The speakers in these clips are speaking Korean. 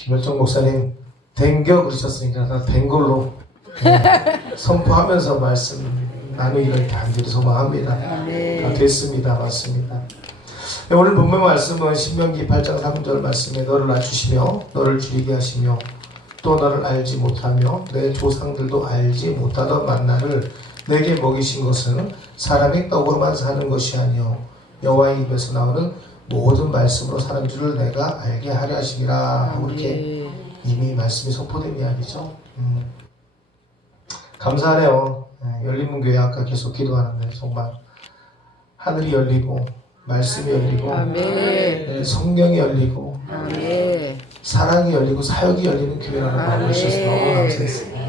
김현정 목사님 댕겨 그러셨으니까 나 댕걸로 선포하면서 말씀 나누기를 간절히 소망합니다. 다 됐습니다. 맞습니다. 오늘 본문 말씀은 신명기 8장 3절 말씀에 너를 낮추시며 너를 줄이게 하시며 또 너를 알지 못하며 내 조상들도 알지 못하던 만나를 내게 먹이신 것은 사람이 떡으로만 사는 것이 아니요 여호와의 입에서 나오는 모든 말씀으로 사는 줄을 내가 알게 하려 하심이라 하고 이렇게 이미 말씀이 선포된 이야기죠. 감사하네요. 열린문교회 아까 계속 기도하는데 정말 하늘이 열리고 말씀이 열리고 성령이 열리고 사랑이 열리고 사역이 열리는 교회라는 마음을 주셔서 너무 감사했습니다.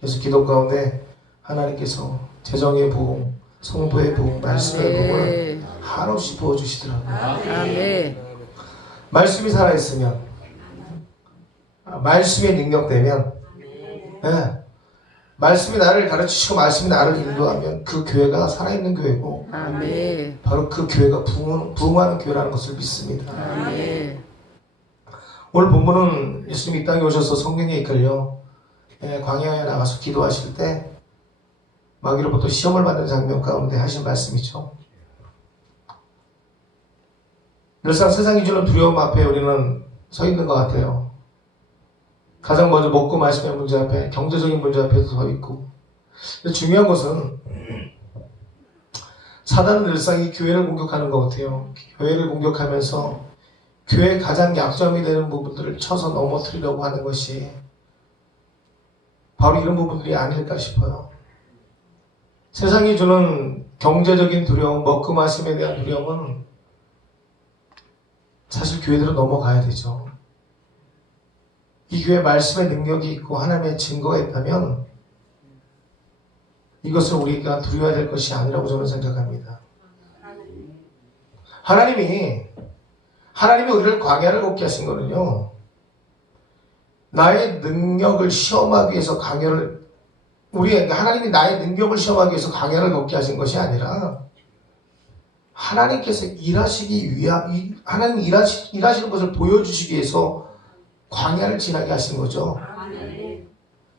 그래서 기도 가운데 하나님께서 재정의 부흥, 성도의 부흥, 말씀의 부흥을 한없이 부어주시더라고요. 말씀이 살아있으면 말씀이 능력되면 말씀이 나를 가르치시고 말씀이 나를 인도하면 그 교회가 살아있는 교회고 바로 그 교회가 부흥하는 교회라는 것을 믿습니다. 오늘 본문은 예수님이 이 땅에 오셔서 성령에 이끌려 광야에 나가서 기도하실 때 마귀로부터 시험을 받는 장면 가운데 하신 말씀이죠. 늘상 세상이 주는 두려움 앞에 우리는 서 있는 것 같아요. 가장 먼저 먹고 마시는 문제 앞에, 경제적인 문제 앞에도 서 있고. 근데 중요한 것은 사단은 늘상 이 교회를 공격하는 것 같아요. 교회를 공격하면서 교회의 가장 약점이 되는 부분들을 쳐서 넘어뜨리려고 하는 것이 바로 이런 부분들이 아닐까 싶어요. 세상이 주는 경제적인 두려움, 먹고 마심에 대한 두려움은 사실 교회들은 넘어가야 되죠. 이 교회 말씀의 능력이 있고 하나님의 증거가 있다면 이것을 우리가 두려워야 될 것이 아니라고 저는 생각합니다. 하나님이 우리를 광야를 걷게 하신 거는요, 나의 능력을 시험하기 위해서 하나님이 나의 능력을 시험하기 위해서 광야를 걷게 하신 것이 아니라 하나님께서 하나님이 일하시는 것을 보여주시기 위해서 광야를 지나게 하신 거죠.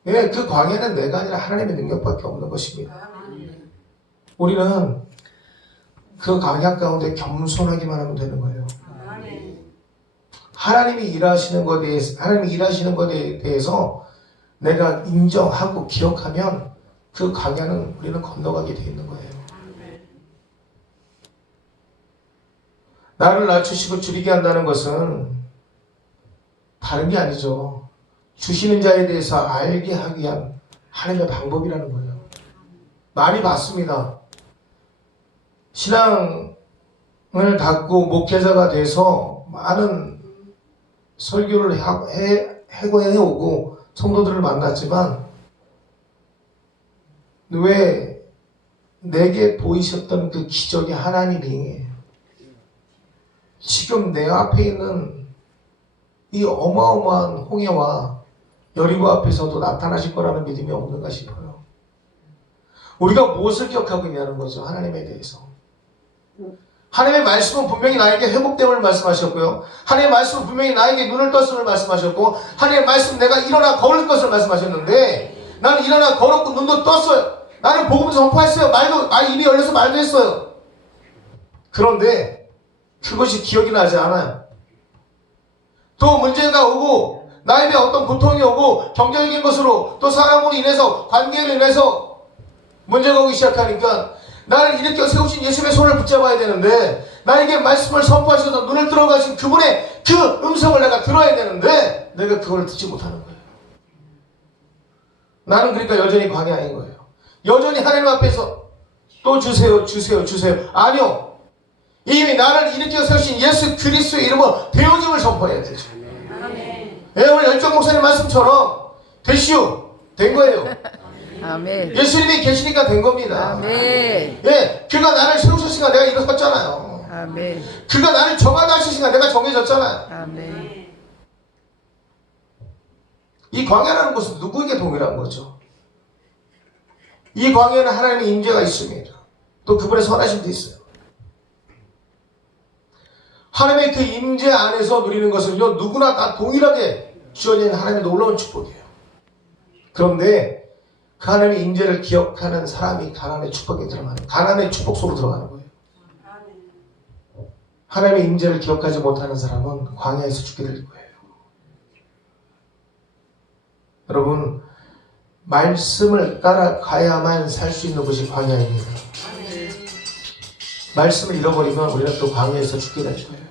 그 광야는 내가 아니라 하나님의 능력밖에 없는 것입니다. 우리는 그 광야 가운데 겸손하기만 하면 되는 거예요. 하나님이 일하시는 것에 대해서 내가 인정하고 기억하면 그 광야는 우리는 건너가게 돼 있는 거예요. 나를 낮추시고 줄이게 한다는 것은 다른 게 아니죠. 주시는 자에 대해서 알게 하기 위한 하나님의 방법이라는 거예요. 많이 봤습니다. 신앙을 갖고 목회자가 돼서 많은 설교를 해오고 성도들을 만났지만 왜 내게 보이셨던 그 기적의 하나님이 지금 내 앞에 있는 이 어마어마한 홍해와 여리고 앞에서도 나타나실 거라는 믿음이 없는가 싶어요. 우리가 무엇을 기억하고 있냐는 거죠. 하나님에 대해서. 하나님의 말씀은 분명히 나에게 회복됨을 말씀하셨고요. 하나님의 말씀은 분명히 나에게 눈을 떴음을 말씀하셨고, 하나님의 말씀은 내가 일어나 걸을 것을 말씀하셨는데, 나는 일어나 걸었고 눈도 떴어요. 나는 복음을 선포했어요. 입이 열려서 말도 했어요. 그런데 그것이 기억이 나지 않아요. 또 문제가 오고 나에게 어떤 고통이 오고 경제적인 것으로 또 사람으로 인해서 관계로 인해서 문제가 오기 시작하니까 나를 일으켜 세우신 예수님의 손을 붙잡아야 되는데, 나에게 말씀을 선포하셔서 눈을 들어가신 그분의 그 음성을 내가 들어야 되는데 내가 그걸 듣지 못하는 거예요. 나는 그러니까 여전히 광야인 거예요. 여전히 하나님 앞에서 또 주세요. 아니요. 이미 나를 일으켜 세우신 예수 그리스도의 이름으로 되어짐을 선포해야 되죠. 오늘 열정 목사님 말씀처럼 되시오. 된 거예요. 아멘. 예수님이 계시니까 된 겁니다. 아멘. 그가 나를 세우셨으니까 내가 일어섰잖아요. 아멘. 그가 나를 정하게 하시니까 내가 정해졌잖아요. 아멘. 이 광야라는 것은 누구에게 동일한 거죠? 이 광야에는 하나님의 임재가 있습니다. 또 그분의 선하심도 있어요. 하나님의 그 임재 안에서 누리는 것은요, 누구나 다 동일하게 주어진 하나님의 놀라운 축복이에요. 그런데 그 하나님의 임재를 기억하는 사람이 가나안의 축복에 들어가는, 가나안의 축복 속으로 들어가는 거예요. 하나님의 임재를 기억하지 못하는 사람은 광야에서 죽게 될 거예요. 여러분, 말씀을 따라가야만 살 수 있는 것이 광야입니다. 말씀을 잃어버리면 우리는 또 광야에서 죽게 될 거예요.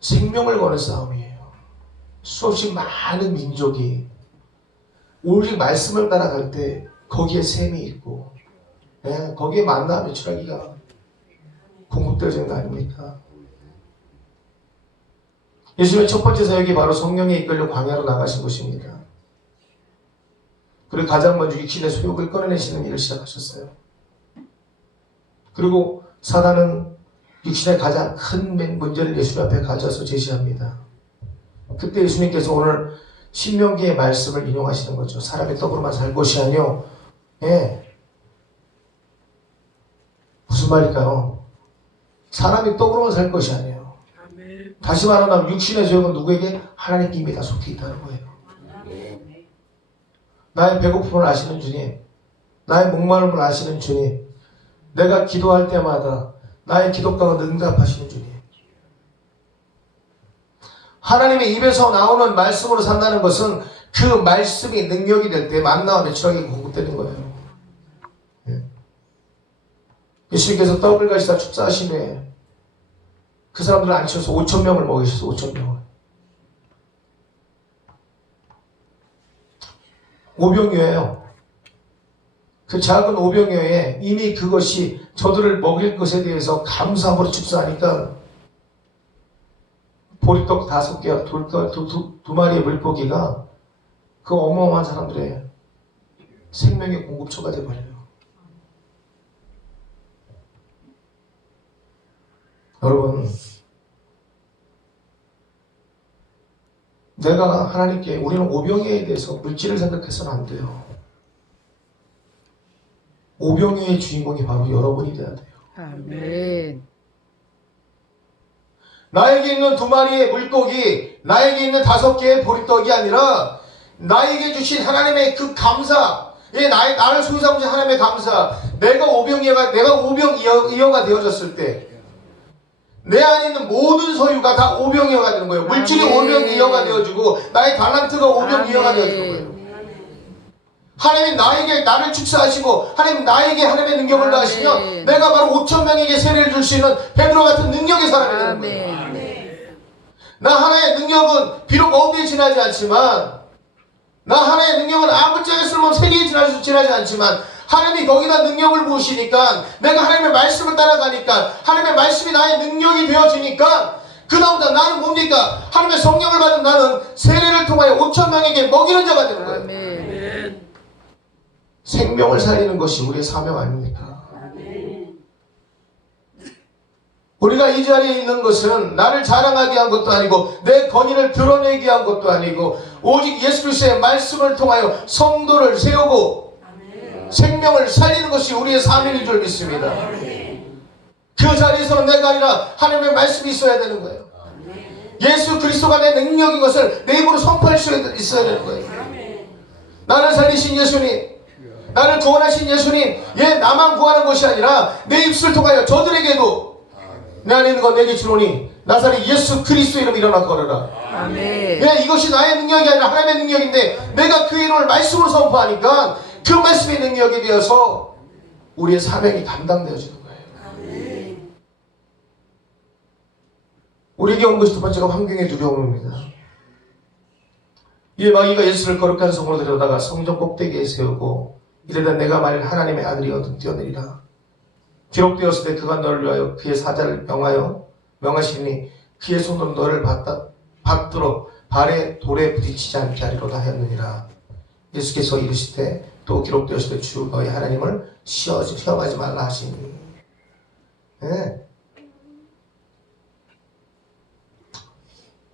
생명을 거는 싸움이에요. 수없이 많은 민족이 오직 말씀을 따라갈 때 거기에 샘이 있고, 거기에 만나 매출하기가 공급되어지는 거 아닙니까? 예수님의 첫 번째 사역이 바로 성령에 이끌려 광야로 나가신 것입니다. 그리고 가장 먼저 육신의 소욕을 끊어내시는 일을 시작하셨어요. 그리고 사단은 육신의 가장 큰 문제를 예수님 앞에 가져서 제시합니다. 그때 예수님께서 오늘 신명기의 말씀을 인용하시는 거죠. 사람의 떡으로만 살 것이 아니요. 무슨 말일까요? 사람이 떡으로만 살 것이 아니에요. 다시 말하면 육신의 소욕은 누구에게? 하나님께 이미 다 속해 있다는 거예요. 나의 배고픔을 아시는 주님, 나의 목마름을 아시는 주님, 내가 기도할 때마다 나의 기도가가 응답하시는 주님. 하나님의 입에서 나오는 말씀으로 산다는 것은 그 말씀이 능력이 될 때 만나와 매출하게 공급되는 거예요. 예수님께서 떡을 가시다 축사하신 후에 그 사람들을 앉혀서 5,000명을 먹이셨어. 5,000명을. 오병이어예요. 그 작은 오병이어에 이미 그것이 저들을 먹일 것에 대해서 감사함으로 축사하니까 보리떡 5개와 두 마리의 물고기가 그 어마어마한 사람들의 생명의 공급처가 되어버려요. 여러분, 내가 하나님께, 우리는 오병이어에 대해서 물질을 생각해서는 안 돼요. 오병이어의 주인공이 바로 여러분이 돼야 돼요. 아멘. 나에게 있는 2마리의 물고기, 나에게 있는 5개의 보리떡이 아니라 나에게 주신 하나님의 그 감사, 나를 소유 삼으신 하나님의 감사, 내가 오병이어가 되어졌을 때 내 안에 있는 모든 소유가 다 오병이어가 되는 거예요. 물질이 오병이어가 되어지고 나의 달란트가 오병이어가 되어지는 거예요. 하나님 나를 축사하시고 하나님 나에게 하나님의 능력을 다하시면 내가 바로 5,000명에게 세례를 줄 수 있는 베드로 같은 능력의 사람이 되는 거예요. 나 하나의 능력은 비록 어디에 지나지 않지만, 나 하나의 능력은 아무짝에 쓸모없는 세계에 지나지 않지만 하나님이 거기다 능력을 부으시니까, 내가 하나님의 말씀을 따라가니까 하나님의 말씀이 나의 능력이 되어지니까, 그 다음부터 나는 뭡니까? 하나님의 성령을 받은 나는 세례를 통하여 5,000명에게 먹이는 자가 되는 거예요. 아멘. 생명을 살리는 것이 우리의 사명 아닙니까? 우리가 이 자리에 있는 것은 나를 자랑하게 한 것도 아니고 내 권위를 드러내게 한 것도 아니고 오직 예수 그리스도의 말씀을 통하여 성도를 세우고 생명을 살리는 것이 우리의 사명인 줄 믿습니다. 그 자리에서는 내가 아니라 하나님의 말씀이 있어야 되는 거예요. 예수 그리스도가 내 능력인 것을 내 입으로 선포할 수 있어야 되는 거예요. 나를 살리신 예수님, 나를 구원하신 예수님, 나만 구하는 것이 아니라 내 입술을 통하여 저들에게도 내 안에 있는 건 내게 주노니 나사렛 예수 그리스도 이름 일어나 걸어라. 아멘. 이것이 나의 능력이 아니라 하나님의 능력인데 내가 그 이름을 말씀으로 선포하니까 그 말씀의 능력이 되어서 우리의 사명이 감당되어지는 거예요. 우리에게 온 것이 두 번째가 환경의 두려움입니다. 이 마귀가 예수를 거룩한 성으로 데려다가 성전 꼭대기에 세우고 이르되 내가 만일 하나님의 아들이거든 뛰어내리라. 기록되었을 때 그가 너를 위하여 그의 사자를 명하시니 그의 손으로 너를 받들어 발에 돌에 부딪히지 않게 하리로다 하였느니라. 예수께서 이르시되 또 기록되었을 때 주 너희 하나님을 시험하지 말라 하시니.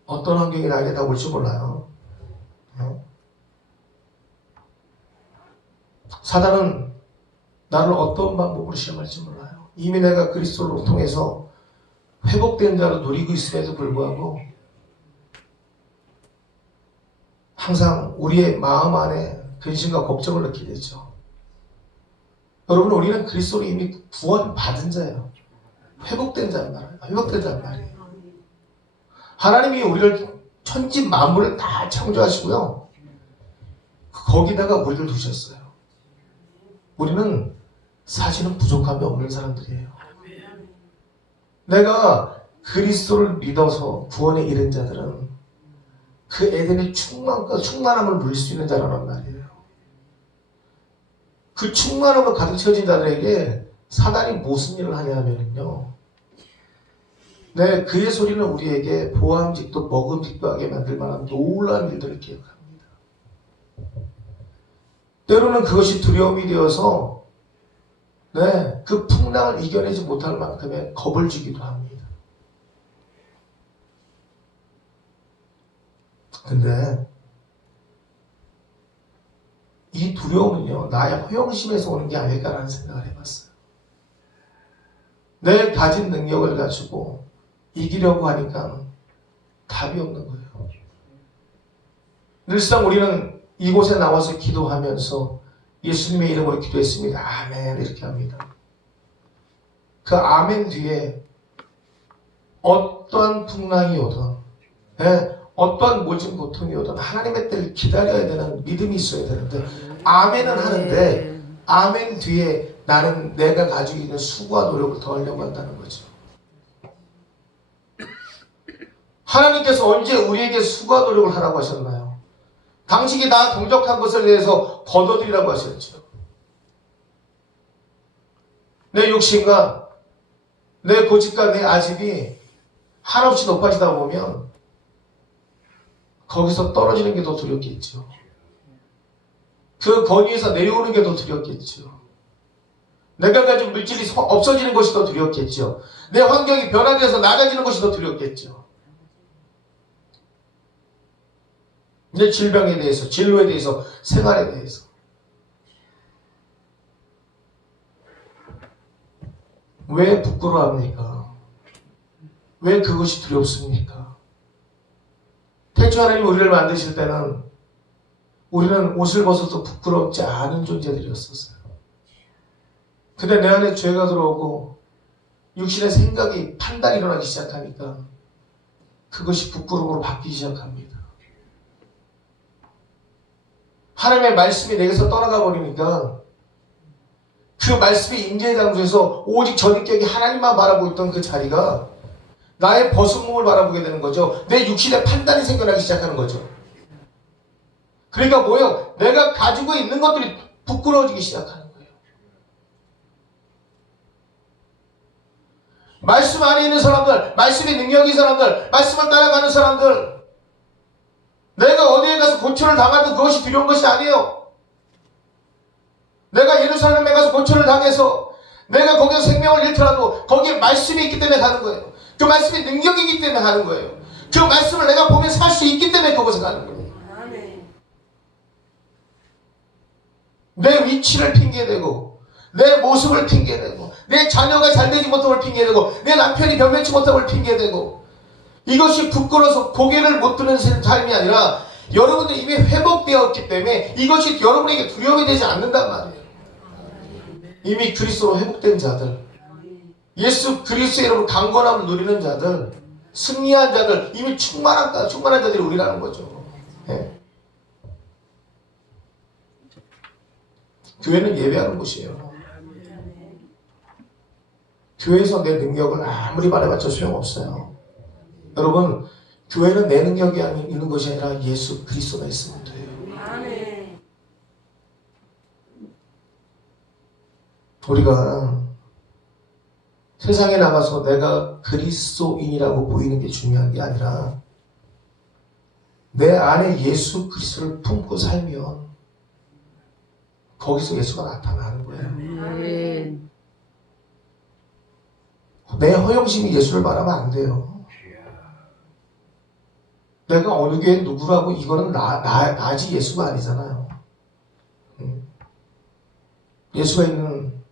어떤 환경이 나에게 다 올지 몰라요. 사단은 나를 어떤 방법으로 시험할지 몰라요. 이미 내가 그리스도를 통해서 회복된 자로 누리고 있음에도 불구하고 항상 우리의 마음 안에 근심과 걱정을 넣게 되죠. 여러분, 우리는 그리스도로 이미 구원받은 자예요. 회복된 자란 말이에요. 회복된 자란 말이에요. 하나님이 우리를 천지 만물을 다 창조하시고요. 거기다가 우리를 두셨어요. 우리는 사실은 부족함이 없는 사람들이에요. 내가 그리스도를 믿어서 구원에 이른 자들은 그 에덴의 충만함을 누릴 수 있는 자라는 말이에요. 그 충만함으로 가득 채워진 자들에게 사단이 무슨 일을 하냐 하면요. 네, 그의 소리는 우리에게 보암직도 먹음직도 하게 만들 만한 놀라운 일들을 기억합니다. 때로는 그것이 두려움이 되어서 네, 그 풍랑을 이겨내지 못할 만큼의 겁을 주기도 합니다. 근데 이 두려움은요, 나의 허영심에서 오는 게 아닐까라는 생각을 해봤어요. 내 가진 능력을 가지고 이기려고 하니까 답이 없는 거예요. 늘상 우리는 이곳에 나와서 기도하면서 예수님의 이름으로 기도했습니다. 아멘 이렇게 합니다. 그 아멘 뒤에 어떠한 풍랑이 오든 어떠한 모진 고통이 오든 하나님의 때를 기다려야 되는 믿음이 있어야 되는데 아멘은 하는데 아멘 뒤에 나는 내가 가지고 있는 수고와 노력을 더하려고 한다는 거죠. 하나님께서 언제 우리에게 수고와 노력을 하라고 하셨나요? 당신이 다 동족한 것을 대해서 거둬들이라고 하셨죠. 내 욕심과 내 고집과 내 아집이 한없이 높아지다 보면 거기서 떨어지는 게 더 두렵겠죠. 그 권위에서 내려오는 게 더 두렵겠죠. 내가 가진 물질이 없어지는 것이 더 두렵겠죠. 내 환경이 변화되어서 나아지는 것이 더 두렵겠죠. 내 질병에 대해서, 진로에 대해서, 생활에 대해서. 왜 부끄러워합니까? 왜 그것이 두렵습니까? 태초 하나님 우리를 만드실 때는 우리는 옷을 벗어도 부끄럽지 않은 존재들이었었어요. 근데 내 안에 죄가 들어오고 육신의 생각이 판단이 일어나기 시작하니까 그것이 부끄러움으로 바뀌기 시작합니다. 하나님의 말씀이 내게서 떠나가 버리니까 그 말씀이 임재의 장소에서 오직 전인격이 하나님만 바라보고 있던 그 자리가 나의 벗은 몸을 바라보게 되는 거죠. 내 육신의 판단이 생겨나기 시작하는 거죠. 그러니까 뭐예요? 내가 가지고 있는 것들이 부끄러워지기 시작하는 거예요. 말씀 안에 있는 사람들, 말씀의 능력이 있는 사람들, 말씀을 따라가는 사람들, 내가 어디에 가서 고초를 당하든 그것이 두려운 것이 아니에요. 내가 예루살렘에 가서 고초를 당해서 내가 거기서 생명을 잃더라도 거기에 말씀이 있기 때문에 가는 거예요. 그 말씀이 능력이기 때문에 가는 거예요. 그 말씀을 내가 보면서 살 수 있기 때문에 그곳에 가는 거예요. 내 위치를 핑계대고 내 모습을 핑계대고 내 자녀가 잘되지 못함을 핑계대고 내 남편이 변변치 못함을 핑계대고 이것이 부끄러워서 고개를 못 드는 삶이 아니라 여러분들이 이미 회복되었기 때문에 이것이 여러분에게 두려움이 되지 않는단 말이에요. 이미 그리스도로 회복된 자들, 예수 그리스도의 이름으로 강건함을 누리는 자들, 승리한 자들, 이미 충만한 자들이 우리라는 거죠. 네. 교회는 예배하는 곳이에요. 교회에서 내 능력을 아무리 말해봤자 소용없어요. 여러분, 교회는 내 능력이 있는 것이 아니라 예수 그리스도가 있으면 돼요. 우리가 세상에 나가서 내가 그리스도인이라고 보이는 게 중요한 게 아니라 내 안에 예수 그리스도를 품고 살면 거기서 예수가 나타나는 거예요. 내 허영심이 예수를 말하면 안 돼요. 내가 어느 교회 누구라고 이거는 나지 예수가 아니잖아요. 예수가 있는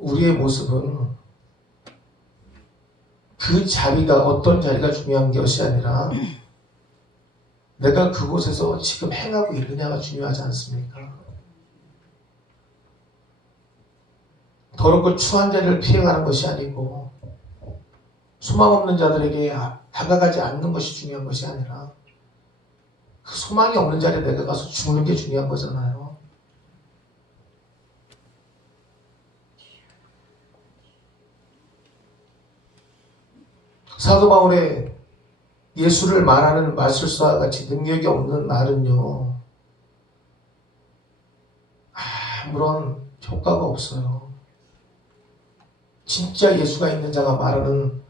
우리의 모습은 그 자리가 어떤 자리가 중요한 것이 아니라 내가 그곳에서 지금 행하고 있느냐가 중요하지 않습니까? 더럽고 추한 자리를 피해가는 것이 아니고 소망 없는 자들에게 다가가지 않는 것이 중요한 것이 아니라 그 소망이 없는 자리에 내가 가서 죽는 게 중요한 거잖아요. 사도 바울의 예수를 말하는 마술사와 같이 능력이 없는 말은요, 아무런 효과가 없어요. 진짜 예수가 있는 자가 말하는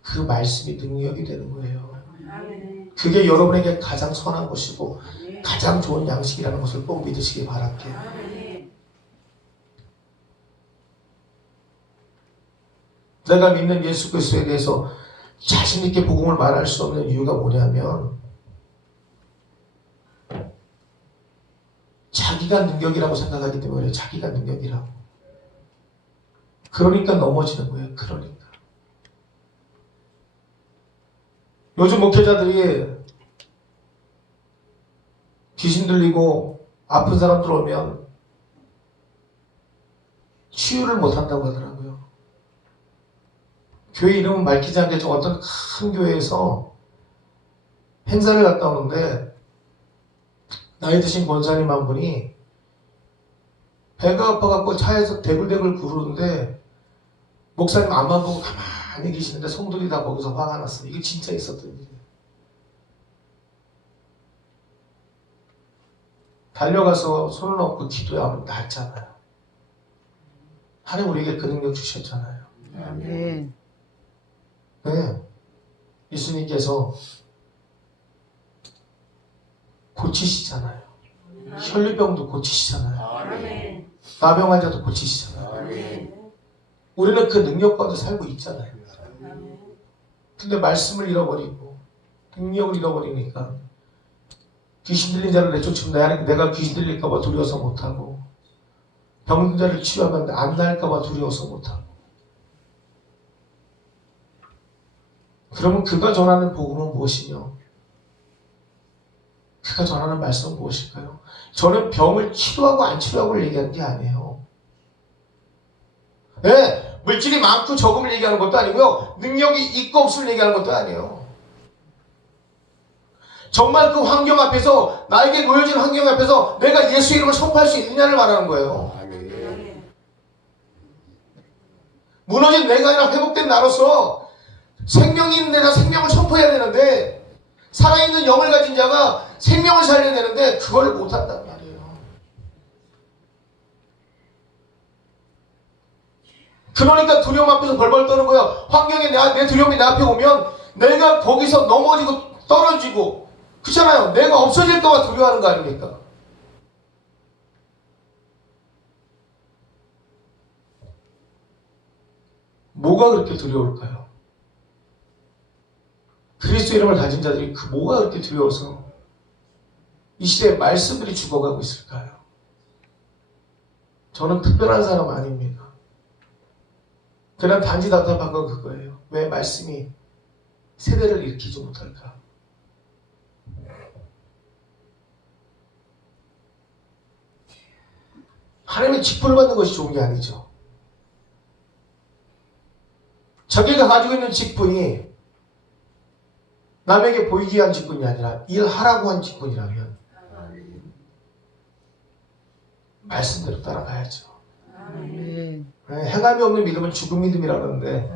그 말씀이 능력이 되는 거예요. 그게 여러분에게 가장 선한 것이고 가장 좋은 양식이라는 것을 꼭 믿으시기 바랄게요. 내가 믿는 예수 그리스도에 대해서 자신 있게 복음을 말할 수 없는 이유가 뭐냐면 자기가 능력이라고 생각하기 때문에 자기가 능력이라고. 그러니까 넘어지는 거예요. 그러니까. 요즘 목회자들이 귀신 들리고 아픈 사람들 오면 치유를 못한다고 하더라고요. 교회 이름은 밝히지 않겠지만 어떤 큰 교회에서 행사를 갔다 오는데 나이 드신 권사님 한 분이 배가 아파갖고 차에서 대굴대굴 구르는데 목사님 앞만 보고 가만히 계시는데 성도들이 다 거기서 화가 났어요. 이게 진짜 있었던 일이에요. 달려가서 손을 얹고 기도하면 낫잖아요. 하나님 우리에게 그 능력 주셨잖아요. 아멘. 네. 예수님께서 고치시잖아요. 혈류병도 고치시잖아요. 나병 환자도 고치시잖아요. 우리는 그 능력과도 살고 있잖아요. 근데 말씀을 잃어버리고 능력을 잃어버리니까 귀신 들린 자를 내쫓으면 내가 귀신 들릴까봐 두려워서 못하고 병든 자를 치유하면 안 나을까봐 두려워서 못하고. 그러면 그가 전하는 복음은 무엇이며 그가 전하는 말씀은 무엇일까요? 저는 병을 치료하고 안 치료하고를 얘기하는 게 아니에요. 네, 물질이 많고 적음을 얘기하는 것도 아니고요. 능력이 있고 없음을 얘기하는 것도 아니에요. 정말 그 환경 앞에서 나에게 놓여진 환경 앞에서 내가 예수 이름을 선포할 수 있느냐를 말하는 거예요. 무너진 내가 아니라 회복된 나로서 생명이 있는 내가 생명을 선포해야 되는데 살아있는 영을 가진 자가 생명을 살려야 되는데 그걸 못한단 말이에요. 그러니까 두려움 앞에서 벌벌 떠는 거야. 환경에 내 두려움이 내 앞에 오면 내가 거기서 넘어지고 떨어지고 그렇잖아요. 내가 없어질까봐 두려워하는 거 아닙니까? 뭐가 그렇게 두려울까요? 그리스도 이름을 가진 자들이 그 뭐가 그렇게 두려워서 이 시대에 말씀들이 죽어가고 있을까요? 저는 특별한 사람 아닙니다. 그냥 단지 답답한 건 그거예요. 왜 말씀이 세대를 일으키지 못할까? 하나님의 직분을 받는 것이 좋은 게 아니죠. 자기가 가지고 있는 직분이 남에게 보이게 한 직분이 아니라 일하라고 한 직분이라면 말씀대로 따라가야죠. 아멘. 행함이 없는 믿음은 죽은 믿음이라 그러는데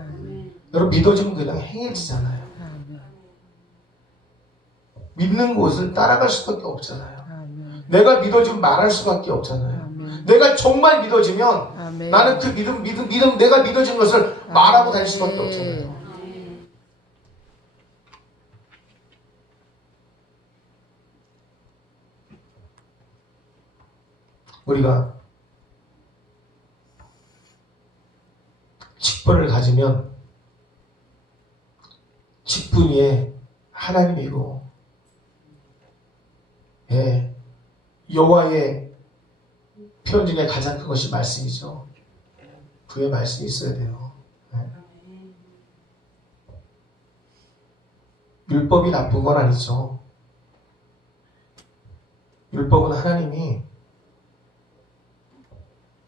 여러분 믿어지면 그냥 행해지잖아요. 아멘. 믿는 곳을 따라갈 수밖에 없잖아요. 아멘. 내가 믿어지면 말할 수밖에 없잖아요. 아멘. 내가 정말 믿어지면 아멘. 나는 그 믿음 내가 믿어진 것을 말하고 다닐 수밖에 없잖아요. 우리가 직분을 가지면 직분 위에 하나님이고 여호와의 표현 중에 가장 큰 것이 말씀이죠. 주의 말씀이 있어야 돼요. 네. 율법이 나쁜 건 아니죠. 율법은 하나님이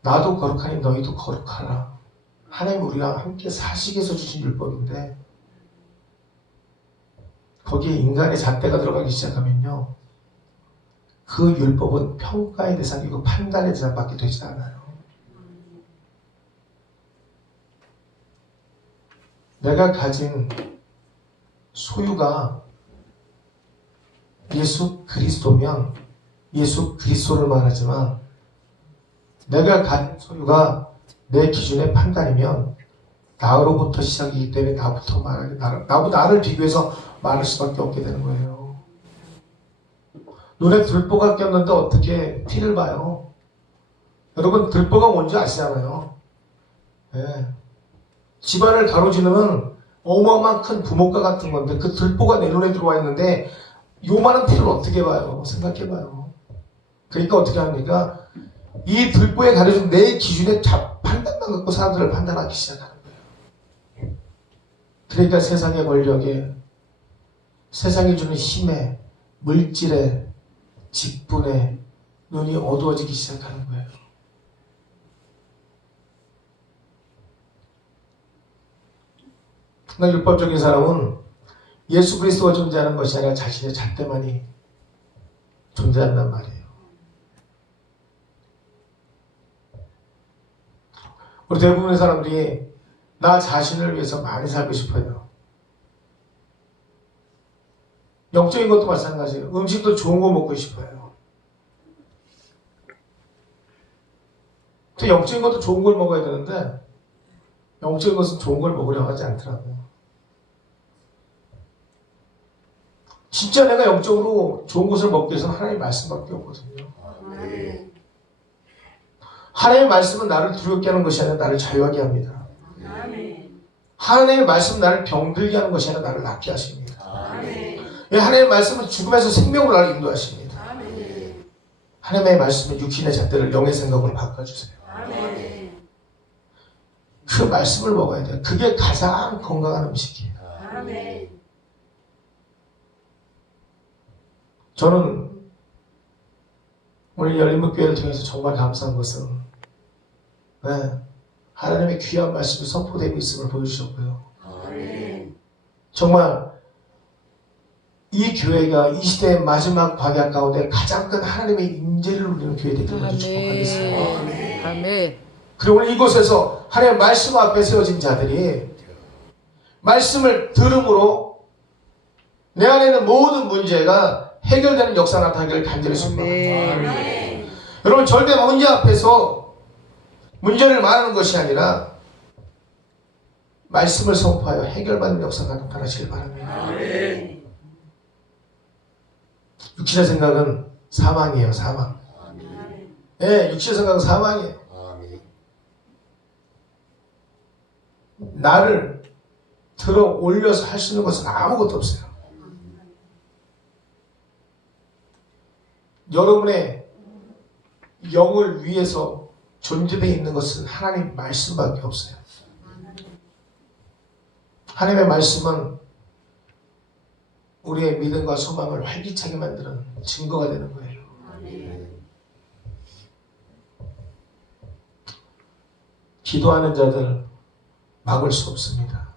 나도 거룩하니 너희도 거룩하라. 하나님 우리가 함께 사시기 위해서 주신 율법인데 거기에 인간의 잣대가 들어가기 시작하면요. 그 율법은 평가의 대상이고 판단의 대상밖에 되지 않아요. 내가 가진 소유가 예수 그리스도면 예수 그리스도를 말하지만 내가 가진 소유가 내 기준의 판단이면 나로부터 시작이기 때문에 나부터 말하기, 나를 비교해서 말할 수밖에 없게 되는 거예요. 눈에 들보가 꼈는데 어떻게 피를 봐요? 여러분 들보가 뭔지 아시잖아요. 네. 집안을 가로지르는 어마어마한 큰 부목과 같은 건데 그 들보가 내 눈에 들어와 있는데 요만한 피를 어떻게 봐요? 생각해봐요. 그러니까 어떻게 합니까? 이 들보에 가려진 내 기준의 판단만 갖고 사람들을 판단하기 시작하는 거예요. 그러니까 세상의 권력에, 세상이 주는 힘에, 물질에, 직분에 눈이 어두워지기 시작하는 거예요. 그러나 율법적인 사람은 예수 그리스도가 존재하는 것이 아니라 자신의 잣대만이 존재한단 말이에요. 우리 대부분의 사람들이 나 자신을 위해서 많이 살고 싶어요. 영적인 것도 마찬가지예요. 음식도 좋은 거 먹고 싶어요. 또 영적인 것도 좋은 걸 먹어야 되는데 영적인 것은 좋은 걸 먹으려고 하지 않더라고요. 진짜 내가 영적으로 좋은 것을 먹기 위해서는 하나님의 말씀밖에 없거든요. 하나님의 말씀은 나를 두렵게 하는 것이 아니라 나를 자유하게 합니다. 하나님의 말씀은 나를 병들게 하는 것이 아니라 나를 낫게 하십니다. 하나님의 말씀은 죽음에서 생명으로 나를 인도하십니다. 하나님의 말씀은 육신의 잣대를 영의 생각으로 바꿔주세요. 그 말씀을 먹어야 돼요. 그게 가장 건강한 음식이에요. 저는 오늘 열린목교회를 통해서 정말 감사한 것은 하나님의 귀한 말씀이 선포되고 있음을 보여주셨고요. 정말 이 교회가 이 시대의 마지막 광야 가운데 가장 큰 하나님의 임재를 누리는 교회 되기를 먼저 축복하겠습니다. 아멘. 그리고 오늘 이곳에서 하나님의 말씀 앞에 세워진 자들이 말씀을 들음으로 내 안에 있는 모든 문제가 해결되는 역사 나타나기를 간절히 소망합니다. 여러분 절대 문제 앞에서 문제를 말하는 것이 아니라 말씀을 선포하여 해결받는 역사가 나타나시길 바랍니다. 육신의 생각은 사망이에요. 사망. 네, 육신의 생각은 사망이에요. 나를 들어 올려서 할 수 있는 것은 아무것도 없어요. 여러분의 영을 위해서 존재되어 있는 것은 하나님 말씀밖에 없어요. 하나님의 말씀은 우리의 믿음과 소망을 활기차게 만드는 증거가 되는 거예요. 기도하는 자들 막을 수 없습니다.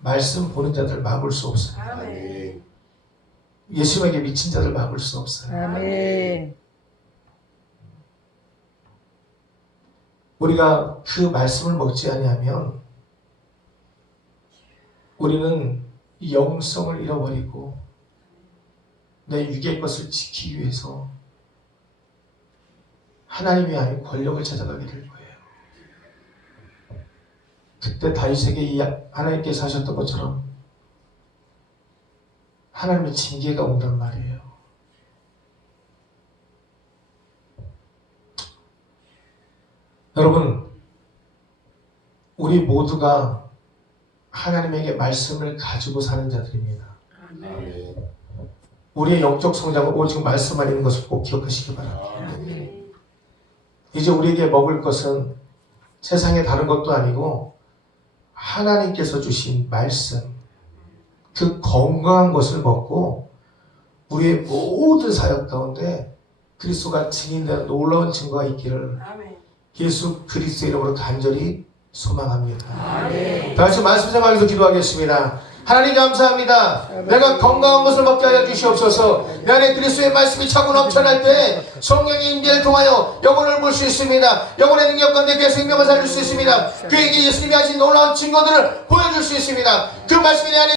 말씀 보는 자들 막을 수 없습니다. 예수님에게 미친 자들 막을 수 없어요. 아멘. 우리가 그 말씀을 먹지 아니하면 우리는 영성을 잃어버리고 내 육의 것을 지키기 위해서 하나님이 아닌 권력을 찾아가게 될 거예요. 그때 다윗에게 이 하나님께서 하셨던 것처럼 하나님의 징계가 온단 말이에요. 여러분, 우리 모두가 하나님에게 말씀을 가지고 사는 자들입니다. 우리의 영적 성장은 오직 말씀만 있는 것을 꼭 기억하시기 바랍니다. 이제 우리에게 먹을 것은 세상에 다른 것도 아니고 하나님께서 주신 말씀, 그 건강한 것을 먹고 우리의 모든 사역 가운데 그리스도가 증인되는 놀라운 증거가 있기를 예수 그리스도 이름으로 간절히 소망합니다. 다 같이 말씀 생각해서 기도하겠습니다. 하나님 감사합니다. 내가 건강한 것을 먹게 하여 주시옵소서. 내 안에 그리스도의 말씀이 차고 넘쳐날 때 성령의 임재를 통하여 영혼을 볼 수 있습니다. 영혼의 능력 가운데 그의 생명을 살릴 수 있습니다. 그에게 예수님이 하신 놀라운 증거들을 보여줄 수 있습니다. 그 말씀이 내 안에